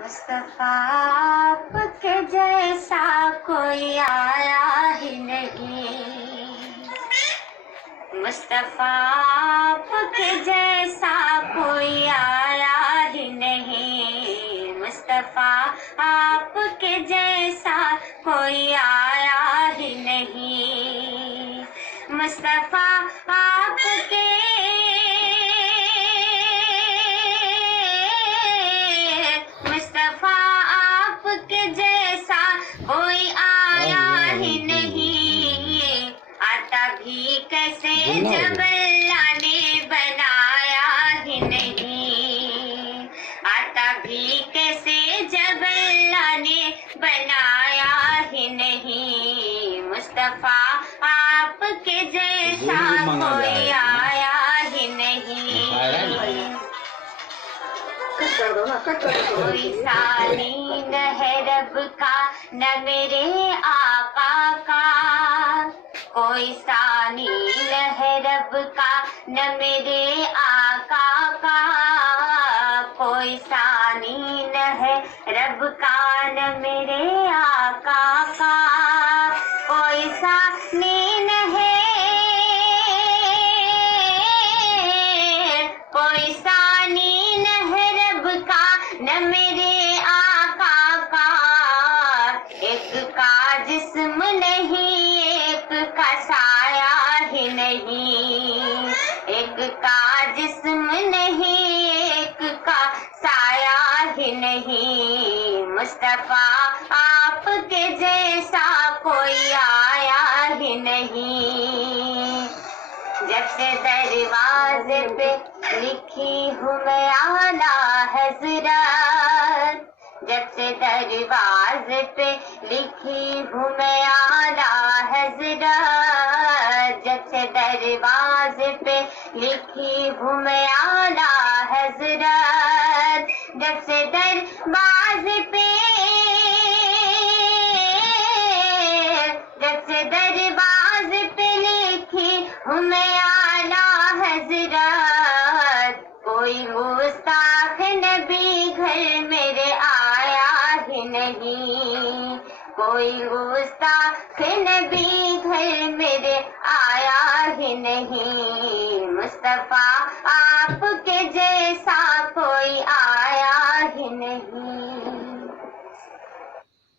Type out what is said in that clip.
مصطفیٰ آپ کے جیسا کوئی آیا ہی نہیں، مصطفیٰ آپ کے جیسا کوئی آیا ہی نہیں، مصطفیٰ آپ کے جیسا کوئی آیا ہی نہیں، مصطفیٰ آپ کے کوئی آیا ہی نہیں، آتا بھی کیسے جب اللہ نے بنایا ہی نہیں، آتا بھی کیسے جب اللہ نے بنایا ہی نہیں، مصطفیٰ آپ کے جیسا کوئی آیا ہی نہیں، کوئی ثانی نہ ہے رب کا نہ میرے آقا کا، کوئی ثانی نہ ہے رب کا نہ میرے آقا کا، کوئی ثانی نہ ہے رب کا نہ میرے آقا کا، کوئی ثانی نہ ہے، کوئی ثانی نہ ہے رب کا نہ میرے آقا کا، ایک کا جسم نہیں ایک کا سایہ ہی نہیں، ایک کا جسم نہیں ایک کا سایہ ہی نہیں، مصطفیٰ آپ کے جیسا کوئی آیا ہی نہیں، جب سے دروازے پہ لکھی ہوں میں اعلیٰ حضرت، جب سے دروازے پہ لکھی ہوں میں اعلیٰ حضرت، جب سے دروازے پہ لکھی ہوں میں اعلیٰ حضرت، جب سے دروازے پہ، جب سے دروازے پہ لکھی ہوں میں اعلیٰ حضرت، کوئی گستاخ نبی گھر میرے آیا ہی نہیں، کوئی گستاخ نبی گھر میرے آیا ہی نہیں، مصطفیٰ آپ کے